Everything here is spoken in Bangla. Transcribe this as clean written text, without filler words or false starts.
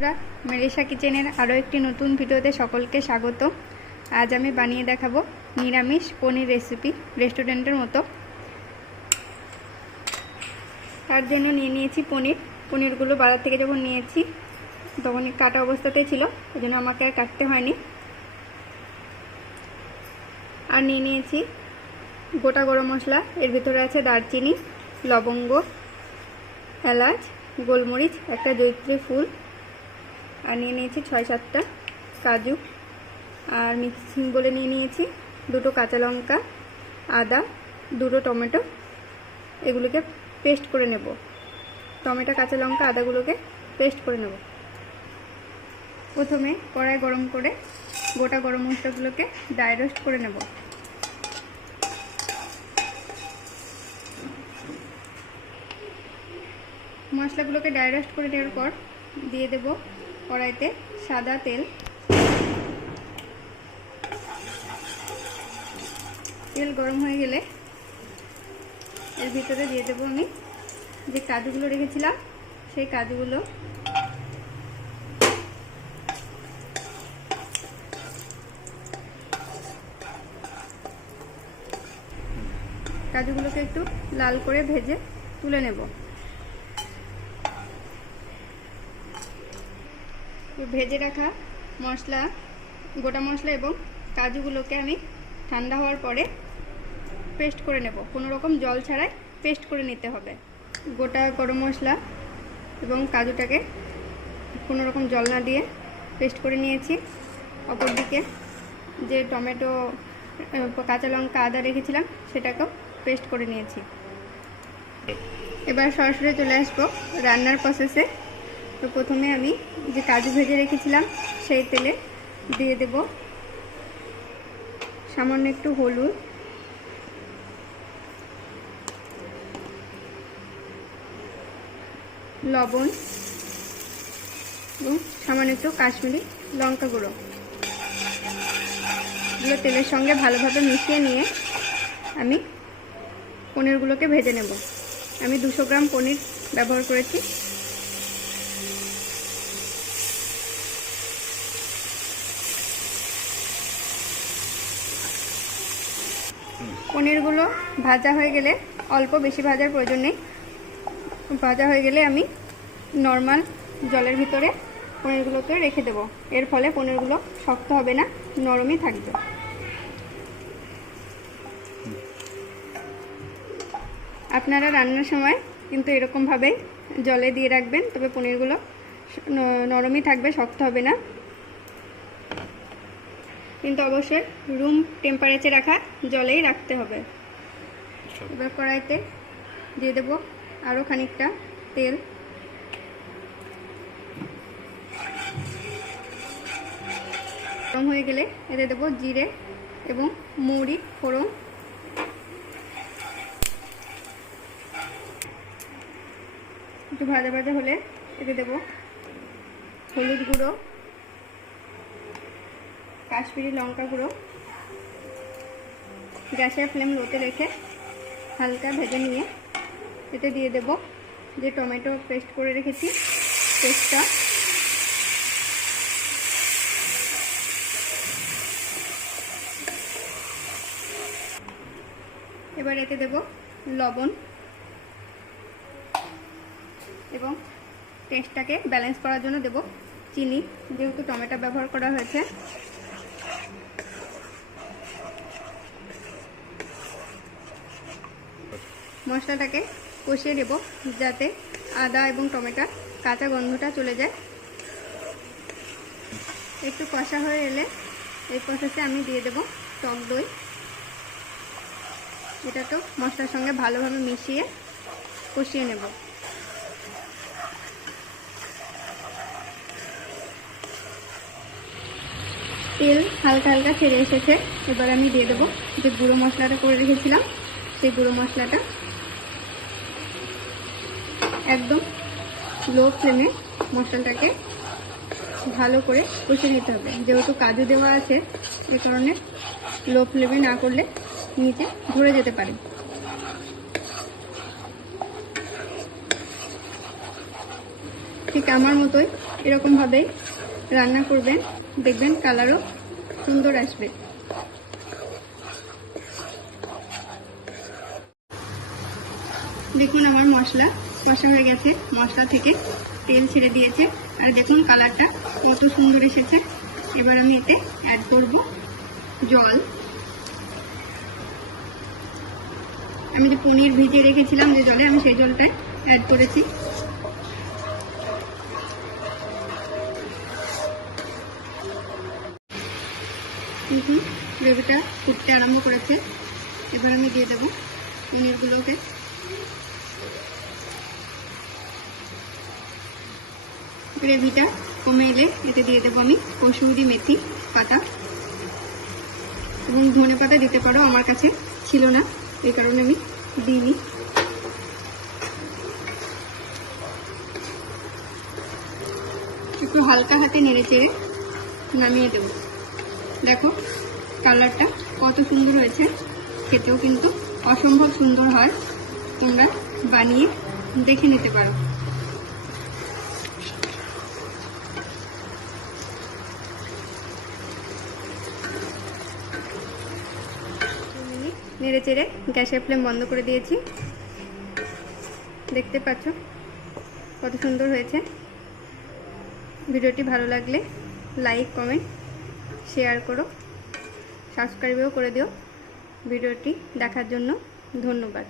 বন্ধুরা, মেরিসা কিচেনের আরও একটি নতুন ভিডিওতে সকলকে স্বাগত। আজ আমি বানিয়ে দেখাবো নিরামিষ পনির রেসিপি, রেস্টুরেন্টের মতো। তার জন্য নিয়ে নিয়েছি পনিরগুলো বাজার থেকে যখন নিয়েছি তখন কাটা অবস্থাতেই ছিল, ওই জন্য আমাকে আর কাটতে হয়নি। আর নিয়ে নিয়েছি গোটা গরম মশলা, এর ভিতরে আছে দারচিনি, লবঙ্গ, এলাচ, গোলমরিচ, একটা জয়িত্রী ফুল, আর নিয়ে নিয়েছি 6-7টা কাজু, আর মিক্সিং বলে নিয়ে নিয়েছি 2টো কাঁচা লঙ্কা, আদা, 2টো টমেটো। এগুলোকে পেস্ট করে নেব। টমেটো, কাঁচা লঙ্কা, আদাগুলোকে পেস্ট করে নেব। প্রথমে কড়াই গরম করে গোটা গরম মশলাগুলোকে ড্রাই রোস্ট করে নেব। মশলাগুলোকে ড্রাই রোস্ট করে নেওয়ার পর দিয়ে দেব কড়াইতে সাদা তেল। তেল গরম হয়ে গেলে এর ভিতরে দিয়ে দেব আমি যে কাজুগুলো রেখেছিলাম, সেই কাজুগুলোকে একটু লাল করে ভেজে তুলে নেব। ভেজে রাখা মশলা, গোটা মশলা এবং কাজুগুলোকে আমি ঠান্ডা হওয়ার পরে পেস্ট করে নেব। কোনো রকম জল ছাড়াই পেস্ট করে নিতে হবে। গোটা গরম মশলা এবং কাজুটাকে কোনো রকম জল না দিয়ে পেস্ট করে নিয়েছি। অপরদিকে যে টমেটো, কাঁচা লঙ্কা, আদা রেখেছিলাম সেটাকেও পেস্ট করে নিয়েছি। এবার সরাসরি চলে আসবো রান্নার প্রসেসে। তো প্রথমে আমি যে কাজু ভেজে রেখেছিলাম সেই তেলে দিয়ে দেব সামান্য একটু হলুদ, লবণ এবং সামান্য একটু কাশ্মীরি লঙ্কা গুঁড়ো। এগুলো তেলের সঙ্গে ভালোভাবে মিশিয়ে নিয়ে আমি পনিরগুলোকে ভেজে নেব। আমি 200 গ্রাম পনির ব্যবহার করেছি। পনিরগুলো ভাজা হয়ে গেলে, অল্প বেশি ভাজার প্রয়োজন নেই, ভাজা হয়ে গেলে আমি নর্মাল জলের ভিতরে পনিরগুলোকে রেখে দেব। এর ফলে পনিরগুলো শক্ত হবে না, নরমই থাকবে। আপনারা রান্নার সময় কিন্তু এরকমভাবেই জলে দিয়ে রাখবেন, তবে পনিরগুলো নরমই থাকবে, শক্ত হবে না। কিন্তু অবশ্যই রুম টেম্পারেচারে রাখা জলেই রাখতে হবে। এবার কড়াইতে দিয়ে দেব আরও খানিকটা তেল। গরম হয়ে গেলে এতে দেব জিরে এবং মৌরি ফোড়ন। একটু ভাজা ভাজা হলে এতে দেব হলুদ গুঁড়ো, কাশ্মীরি লঙ্কা গুঁড়ো। গ্যাসের ফ্লেম লোতে রেখে হালকা ভেজে নিয়ে এতে দিয়ে দেব যে টমেটো পেস্ট করে রেখেছি পেস্টটা। এবার এতে দেব লবণ এবং টেস্টটাকে ব্যালেন্স করার জন্য দেব চিনি, যেহেতু টমেটো ব্যবহার করা হয়েছে। মশলাটাকে কষিয়ে নেব যাতে আদা এবং টমেটোর কাঁচা গন্ধটা চলে যায়। একটু কষা হয়ে এলে এই প্রসেসে আমি দিয়ে দেব টক দই। এটা তো মশলার সঙ্গে ভালোভাবে মিশিয়ে কষিয়ে নেব। তেল হালকা হালকা ছেড়ে এসেছে। এবার আমি দিয়ে দেবো যে গুঁড়ো মশলাটা করে রেখেছিলাম, সেই গুঁড়ো মশলাটা একদম লো ফ্লেমে মশলাটাকে ভালো করে কষিয়ে নিতে হবে। যেহেতু কাজু দেওয়া আছে, এই কারণে লো ফ্লেমে না করলে নিচে ধরে যেতে পারে। ঠিক আমার মতোই এরকমভাবেই রান্না করবেন, দেখবেন কালারও সুন্দর আসবে। দেখুন আমার মশলা কষা হয়ে গেছে, মশলা থেকে তেল ছেড়ে দিয়েছে, আর দেখুন কালারটা কত সুন্দর এসেছে। এবার আমি এতে অ্যাড করব জল। আমি যে পনির ভিজিয়ে রেখেছিলাম যে জলে, আমি সেই জলটাই অ্যাড করেছি। দেখুন গ্রেভিটা ফুটতে আরম্ভ করেছে। এবার আমি দিয়ে দেবো পনিরগুলোকে। গ্রেভিটা কমে এলে এতে দিয়ে দেবো আমি কসুরি মেথি পাতা এবং ধনে পাতা দিতে পারো, আমার কাছে ছিল না এই কারণে আমি দিইনি। একটু হালকা হাতে নেড়ে চেড়ে নামিয়ে দেবো। দেখো কালারটা কত সুন্দর হয়েছে, খেতেও কিন্তু অসম্ভব সুন্দর হয়। তোমরা বানিয়ে দেখে নিতে পারো। নেড়ে চেড়ে গ্যাসের ফ্লেম বন্ধ করে দিয়েছি। দেখতে পাচ্ছ কত সুন্দর হয়েছে। ভিডিওটি ভালো লাগলে লাইক, কমেন্ট, শেয়ার করো, সাবস্ক্রাইবও করে দিও। ভিডিওটি দেখার জন্য ধন্যবাদ।